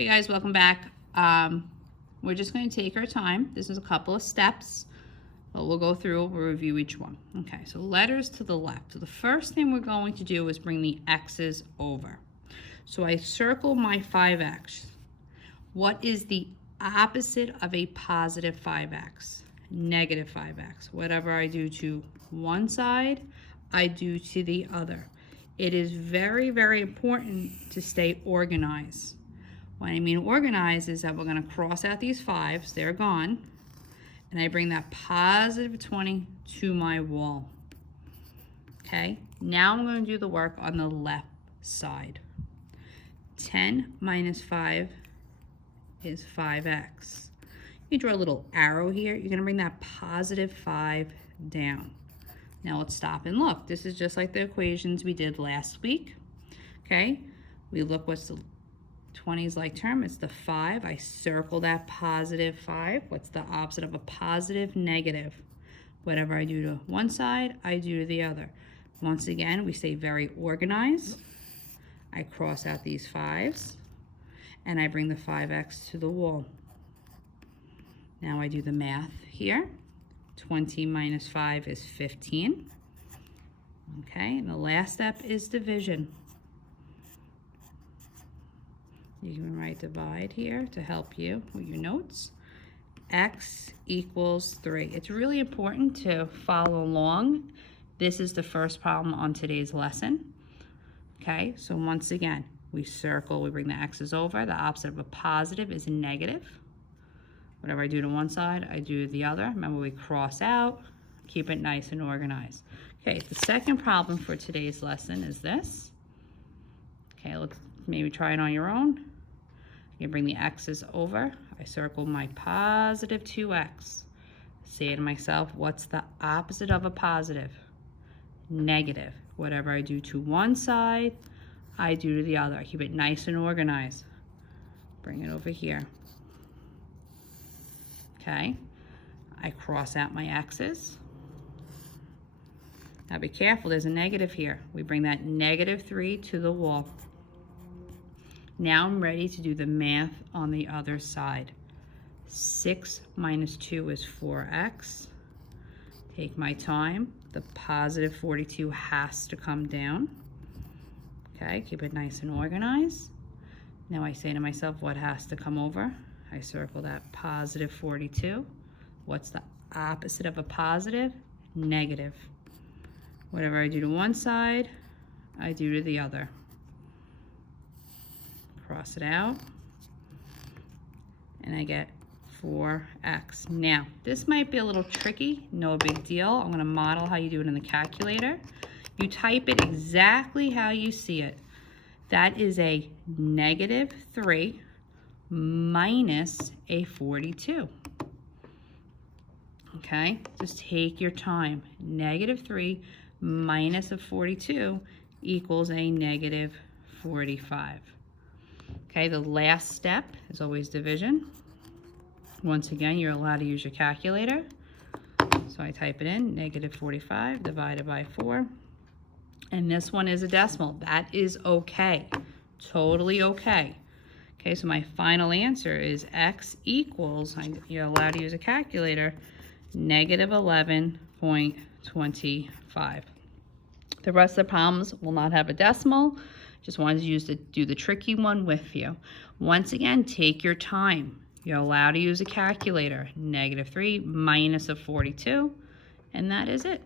Hey guys, welcome back. We're just going to take our time. This is a couple of steps, but we'll go through, we'll review each one. Okay, so letters to the left. So the first thing we're going to do is bring the x's over. So I circle my 5x. What is the opposite of a positive 5x? Negative 5x. Whatever I do to one side, I do to the other. It is very, very important to stay organized. What I mean organized is that we're going to cross out these 5s, they're gone, and I bring that positive 20 to my wall. Okay, now I'm going to do the work on the left side. 10 minus 5 is 5x. You draw a little arrow here, you're going to bring that positive 5 down. Now let's stop and look. This is just like the equations we did last week. Okay, we look what's the 20's like term, it's the 5. I circle that positive 5. What's the opposite of a positive? Negative. Whatever I do to one side, I do to the other. Once again, we stay very organized. I cross out these 5's and I bring the 5x to the wall. Now I do the math here. 20 minus 5 is 15. Okay, and the last step is division. You can write divide here to help you with your notes. X equals 3. It's really important to follow along. This is the first problem on today's lesson. Okay, so once again, we circle, we bring the x's over. The opposite of a positive is a negative. Whatever I do to one side, I do to the other. Remember, we cross out, keep it nice and organized. Okay, the second problem for today's lesson is this. Okay, let's maybe try it on your own. You bring the x's over. I circle my positive 2x. Say to myself, what's the opposite of a positive? Negative. Whatever I do to one side, I do to the other. I keep it nice and organized. Bring it over here. Okay, I cross out my x's. Now be careful, there's a negative here. We bring that negative 3 to the wall. Now I'm ready to do the math on the other side. 6 minus 2 is 4x. Take my time. The positive 42 has to come down. Okay, keep it nice and organized. Now I say to myself, what has to come over? I circle that positive 42. What's the opposite of a positive? Negative. Whatever I do to one side, I do to the other. Cross it out, and I get 4x. Now, this might be a little tricky, no big deal. I'm gonna model how you do it in the calculator. You type it exactly how you see it. That is a negative 3 minus a 42. Okay, just take your time. Negative 3 minus a 42 equals a negative 45. Okay, the last step is always division. Once again, you're allowed to use your calculator. So I type it in, negative 45 divided by 4. And this one is a decimal. That is okay, totally okay. Okay, so my final answer is x equals, you're allowed to use a calculator, negative 11.25. The rest of the problems will not have a decimal. Just wanted to do the tricky one with you. Once again, take your time. You're allowed to use a calculator. Negative 3 minus a 42, and that is it.